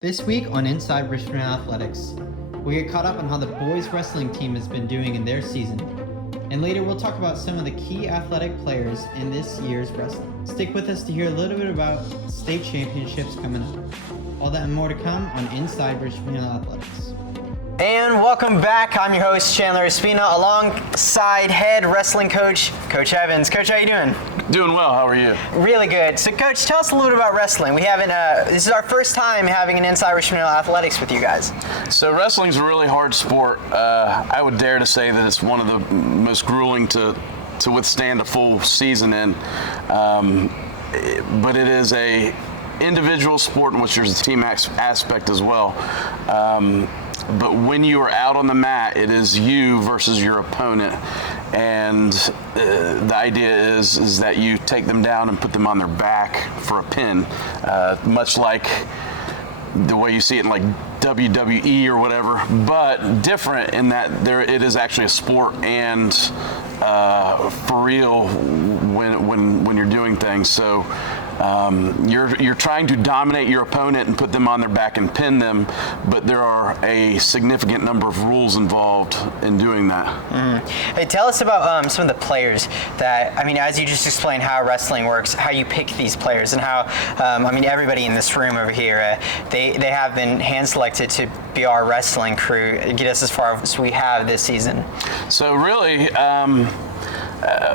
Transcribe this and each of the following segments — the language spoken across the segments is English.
This week on Inside Richmond Athletics, we get caught up on how the boys wrestling team has been doing in their season. And later we'll talk about some of the key athletic players in this year's wrestling. Stick with us to hear a little bit about state championships coming up. All that and more to come on Inside Richmond Athletics. And welcome back. I'm your host, Chandler Espina, alongside head wrestling coach, Coach Evans. Coach, how you doing? Doing well. How are you? Really good. So, Coach, tell us a little bit about wrestling. We haven't. This is our first time having an Inside Richmond Athletics with you guys. So, wrestling's a really hard sport. I would dare to say that it's one of the most grueling to withstand a full season in. But it is a individual sport in which there's a team aspect as well. But when you are out on the mat, it is you versus your opponent. And the idea is that you take them down and put them on their back for a pin, much like the way you see it in like WWE or whatever, but different in that it is actually a sport and for real when you're doing things. So you're trying to dominate your opponent and put them on their back and pin them, but there are a significant number of rules involved in doing that. Hey, tell us about some of the players that, as you just explained how wrestling works, how you pick these players, and how, everybody in this room over here, they have been hand-selected to be our wrestling crew, get us as far as we have this season. So really,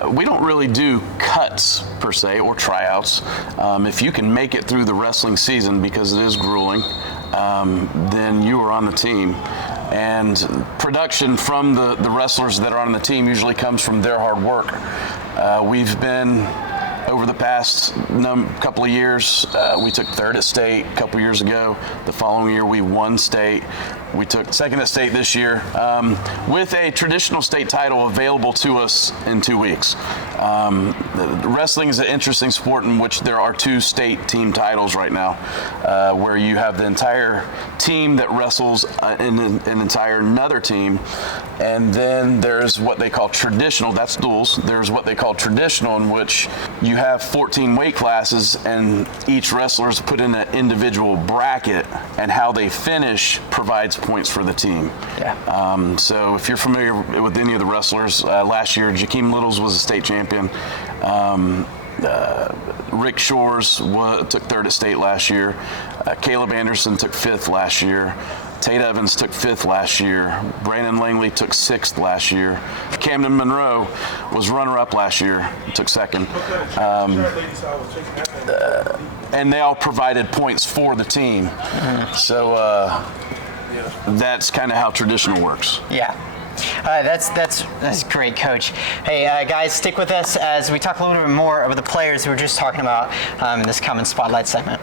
we don't really do cuts per se or tryouts. If you can make it through the wrestling season, because it is grueling, then you are on the team. And production from the wrestlers that are on the team usually comes from their hard work. We've been, over the past couple of years, we took third at state a couple years ago. The following year we won state. We took second at state this year, with a traditional state title available to us in 2 weeks. Wrestling is an interesting sport in which there are 2 state team titles right now, where you have the entire team that wrestles in an entire another team, and then there's what they call traditional, that's duals. There's what they call traditional, in which you have 14 weight classes and each wrestler is put in an individual bracket, and how they finish provides points for the team. Yeah. So if you're familiar with any of the wrestlers, last year Jakeem Littles was a state champion. Rick Shores took third at state last year. Caleb Anderson took 5th last year. Tate Evans took 5th last year. Brandon Langley took 6th last year. Camden Monroe was runner-up last year, took 2nd. And they all provided points for the team. So that's kind of how traditional works. Yeah. That's great, Coach. Hey, guys, stick with us as we talk a little bit more about the players we were just talking about in this Common Spotlight segment.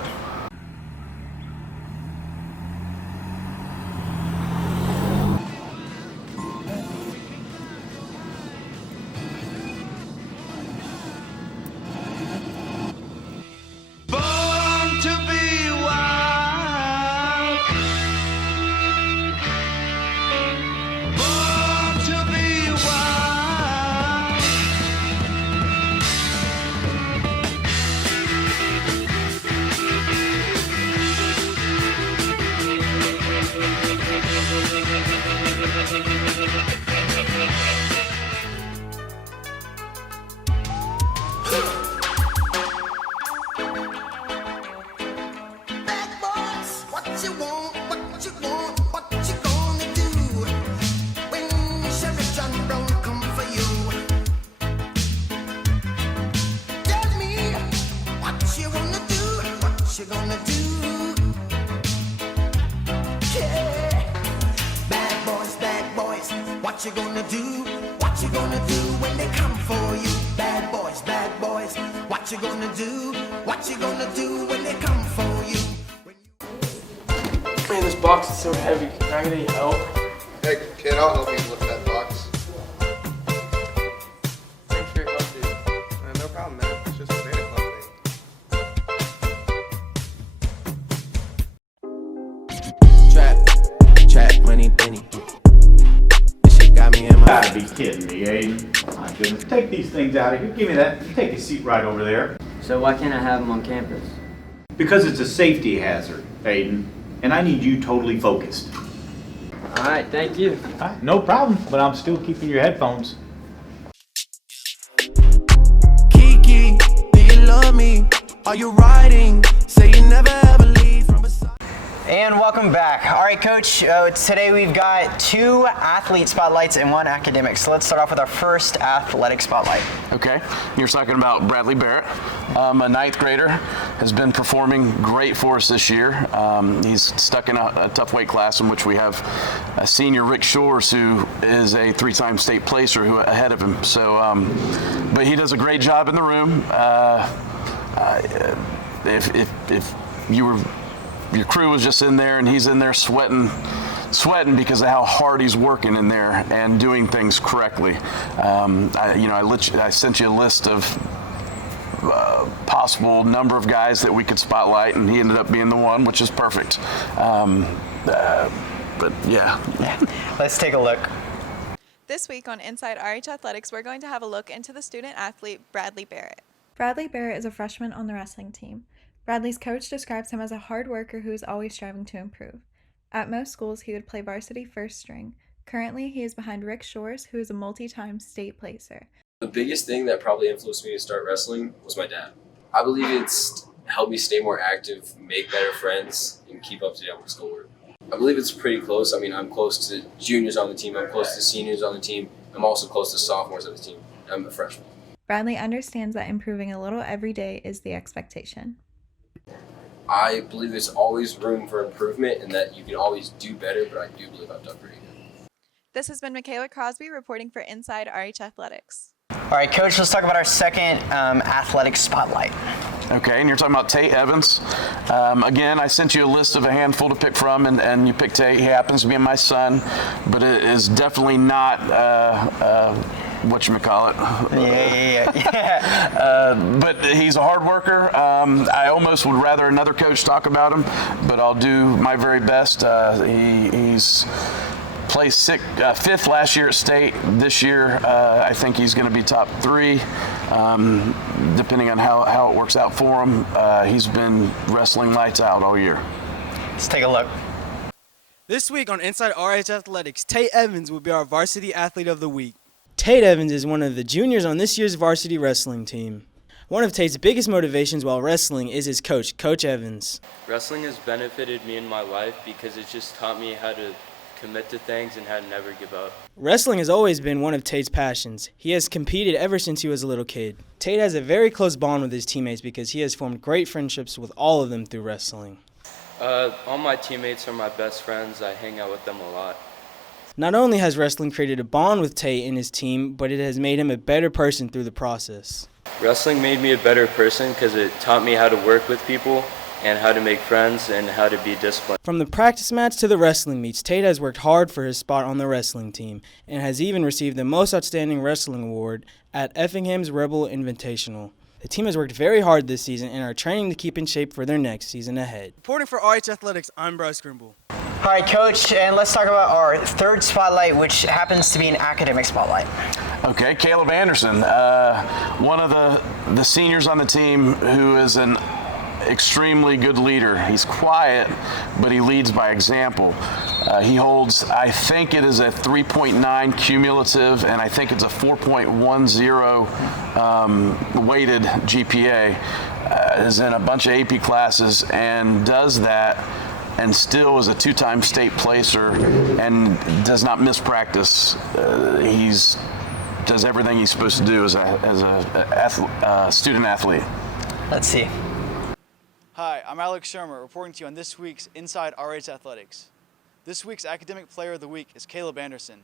What you gonna do? What you gonna do when they come for you? Bad boys, what you gonna do? What you gonna do when they come for you? Man, this box is so heavy. Can I get any help? Hey, kid, I'll help you lift that box. Thanks for your help, dude. No problem, man. It's just a Santa Claus thing. Trap, money, penny. This shit got me in my. Gotta be kidding me, Aiden. My goodness. Take these things out of here. Give me that. You take a seat right over there. So why can't I have them on campus? Because it's a safety hazard, Aiden. and I need you totally focused. All right, thank you. All right, no problem, but I'm still keeping your headphones. Kiki, do you love me? Are you riding? Say you never ever leave from beside. And welcome back. All right, Coach, today we've got 2 athlete spotlights and 1 academic. So let's start off with our first athletic spotlight. Okay, you're talking about Bradley Barrett, a 9th grader, has been performing great for us this year. He's stuck in a tough weight class in which we have a senior, Rick Shores, who is a 3-time state placer who ahead of him. So, but he does a great job in the room. If your crew was just in there and he's in there sweating because of how hard he's working in there and doing things correctly. I sent you a list of possible number of guys that we could spotlight, and he ended up being the one, which is perfect. But yeah. Let's take a look. This week on Inside RH Athletics, we're going to have a look into the student athlete, Bradley Barrett. Bradley Barrett is a freshman on the wrestling team. Bradley's coach describes him as a hard worker who is always striving to improve. At most schools, he would play varsity first string. Currently, he is behind Rick Shores, who is a multi-time state placer. The biggest thing that probably influenced me to start wrestling was my dad. I believe it's helped me stay more active, make better friends, and keep up to date with schoolwork. I believe it's pretty close. I mean, I'm close to juniors on the team, I'm close to seniors on the team, I'm also close to sophomores on the team. I'm a freshman. Bradley understands that improving a little every day is the expectation. I believe there's always room for improvement and that you can always do better, but I do believe I've done pretty good. This has been Michaela Crosby reporting for Inside RH Athletics. All right, Coach, let's talk about our second athletic spotlight. Okay, and you're talking about Tate Evans. Again, I sent you a list of a handful to pick from, and you picked Tate. He happens to be my son, but it is definitely not whatchamacallit. Yeah. But he's a hard worker. I almost would rather another coach talk about him, but I'll do my very best. He's placed 5th last year at state. This year, I think he's going to be top 3, depending on how it works out for him. He's been wrestling lights out all year. Let's take a look. This week on Inside RH Athletics, Tate Evans will be our varsity athlete of the week. Tate Evans is one of the juniors on this year's varsity wrestling team. One of Tate's biggest motivations while wrestling is his coach, Coach Evans. Wrestling has benefited me in my life because it's just taught me how to commit to things and how to never give up. Wrestling has always been one of Tate's passions. He has competed ever since he was a little kid. Tate has a very close bond with his teammates because he has formed great friendships with all of them through wrestling. All my teammates are my best friends. I hang out with them a lot. Not only has wrestling created a bond with Tate and his team, but it has made him a better person through the process. Wrestling made me a better person because it taught me how to work with people and how to make friends and how to be disciplined. From the practice mats to the wrestling meets, Tate has worked hard for his spot on the wrestling team and has even received the Most Outstanding Wrestling Award at Effingham's Rebel Invitational. The team has worked very hard this season and are training to keep in shape for their next season ahead. Reporting for RH Athletics, I'm Bryce Grimble. All right, Coach, and let's talk about our third spotlight, which happens to be an academic spotlight. Okay, Caleb Anderson, one of the seniors on the team who is an extremely good leader. He's quiet, but he leads by example. He holds, I think it is a 3.9 cumulative, and I think it's a 4.10 weighted GPA. Is in a bunch of AP classes and does that, and still is a 2-time state placer and does not miss practice. He's does everything he's supposed to do as a student athlete. Let's see. Hi, I'm Alex Shermer reporting to you on this week's Inside RH Athletics. This week's Academic Player of the Week is Caleb Anderson.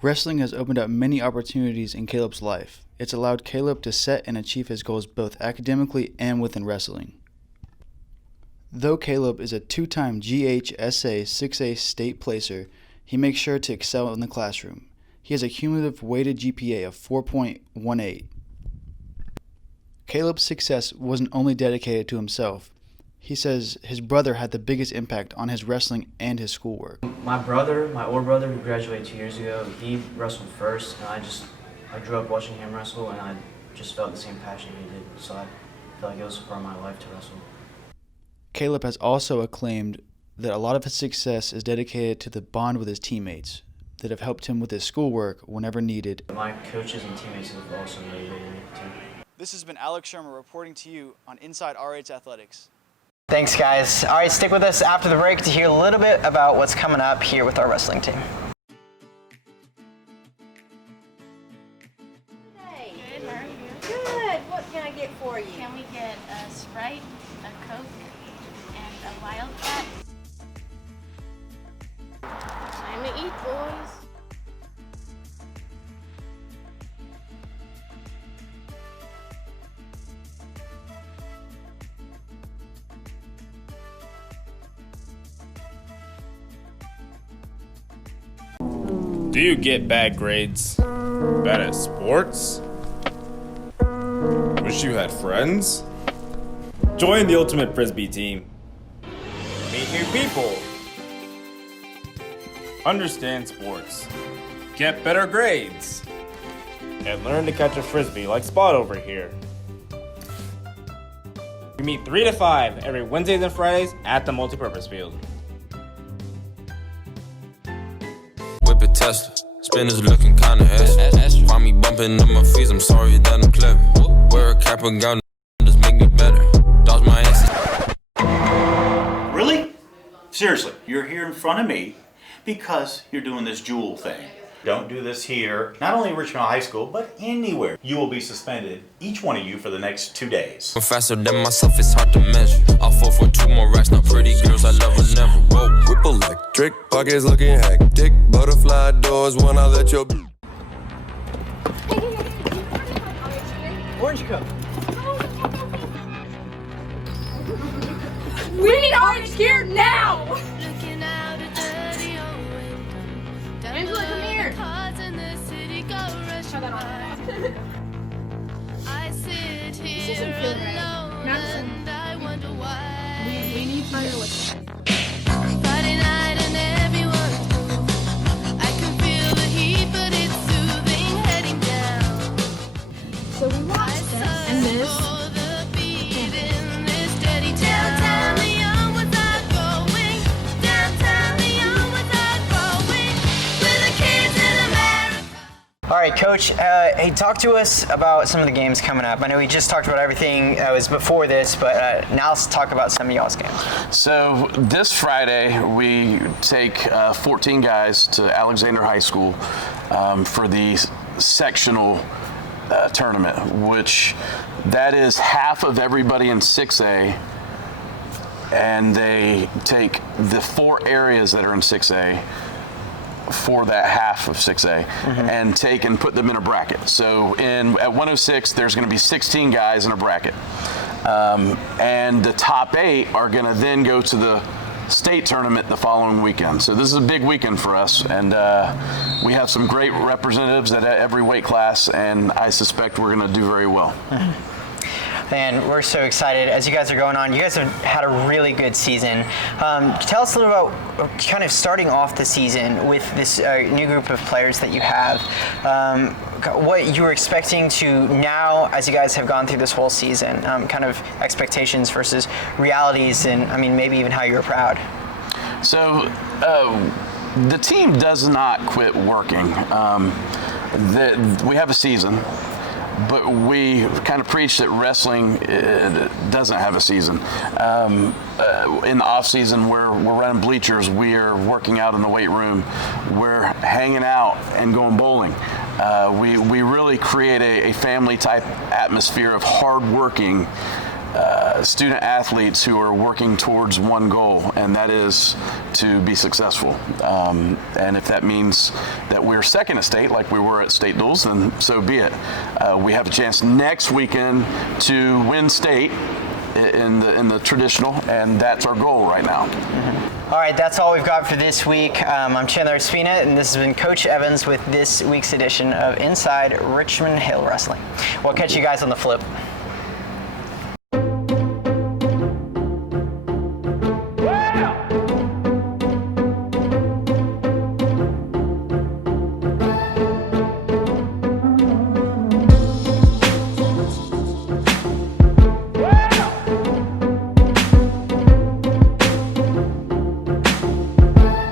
Wrestling has opened up many opportunities in Caleb's life. It's allowed Caleb to set and achieve his goals both academically and within wrestling. Though Caleb is a 2-time GHSA 6A state placer, he makes sure to excel in the classroom. He has a cumulative weighted GPA of 4.18. Caleb's success wasn't only dedicated to himself. He says his brother had the biggest impact on his wrestling and his schoolwork. My older brother, who graduated 2 years ago, he wrestled first, and I grew up watching him wrestle, and I just felt the same passion he did, so I felt like it was a part of my life to wrestle. Caleb has also acclaimed that a lot of his success is dedicated to the bond with his teammates that have helped him with his schoolwork whenever needed. My coaches and teammates have also motivated me too. This has been Alex Shermer reporting to you on Inside RH Athletics. Thanks, guys. All right, stick with us after the break to hear a little bit about what's coming up here with our wrestling team. Hey. Good, how are you? Good. What can I get for you? Can we get a Sprite, a Coke, and a Wildcat? Time to eat, boys. Do you get bad grades? Bad at sports? Wish you had friends? Join the Ultimate Frisbee team. Meet new people. Understand sports. Get better grades. And learn to catch a Frisbee like Spot over here. We meet 3 to 5 every Wednesdays and Fridays at the multipurpose field. Whip a Tesla, spinners looking kinda ass. Find me bumping on my feet, I'm sorry that I'm clever. Wear a cap and gown, just make me better. Dodge my ass. Really? Seriously, you're here in front of me because you're doing this jewel thing. Don't do this here, not only at Richmond High School, but anywhere. You will be suspended, each one of you, for the next 2 days. I'm faster than myself, it's hard to measure. I'll fall for 2 more racks, not pretty girls, I love her never. Whoa, whip electric, pockets looking hectic. Butterfly doors when I let your... Orange Coke. We need orange here now! Angela, come here! Shut that on. This doesn't feel right. Madison, we need to know what's Friday night and everyone's moving. I can feel the heat, but it's soothing heading down. So we watched this and this. Downtown Leon without going. Downtown Leon without going. We're the kids in America. All right, Coach, hey, talk to us about some of the games coming up. I know we just talked about everything that was before this, but now let's talk about some of y'all's games. So this Friday, we take 14 guys to Alexander High School for the sectional tournament, which that is half of everybody in 6A, and they take the 4 areas that are in 6A for that half of 6A and take and put them in a bracket. So at 106, there's going to be 16 guys in a bracket. And the top 8 are going to then go to the state tournament the following weekend. So this is a big weekend for us, and we have some great representatives at every weight class, and I suspect we're going to do very well. And we're so excited as you guys are going on. You guys have had a really good season. Tell us a little about kind of starting off the season with this new group of players that you have. What you were expecting to now as you guys have gone through this whole season, kind of expectations versus realities, and I mean maybe even how you're proud. So the team does not quit working. We have a season, but we kind of preach that wrestling doesn't have a season. In the off season, we're running bleachers, we're working out in the weight room, we're hanging out and going bowling. We really create a family type atmosphere of hard-working student athletes who are working towards one goal, and that is to be successful. And if that means that we're second at state like we were at state duels, then so be it. We have a chance next weekend to win state in the traditional, and that's our goal right now. All right, that's all we've got for this week. I'm Chandler Espina, and this has been Coach Evans with this week's edition of Inside Richmond Hill Wrestling. We'll catch you guys on the flip.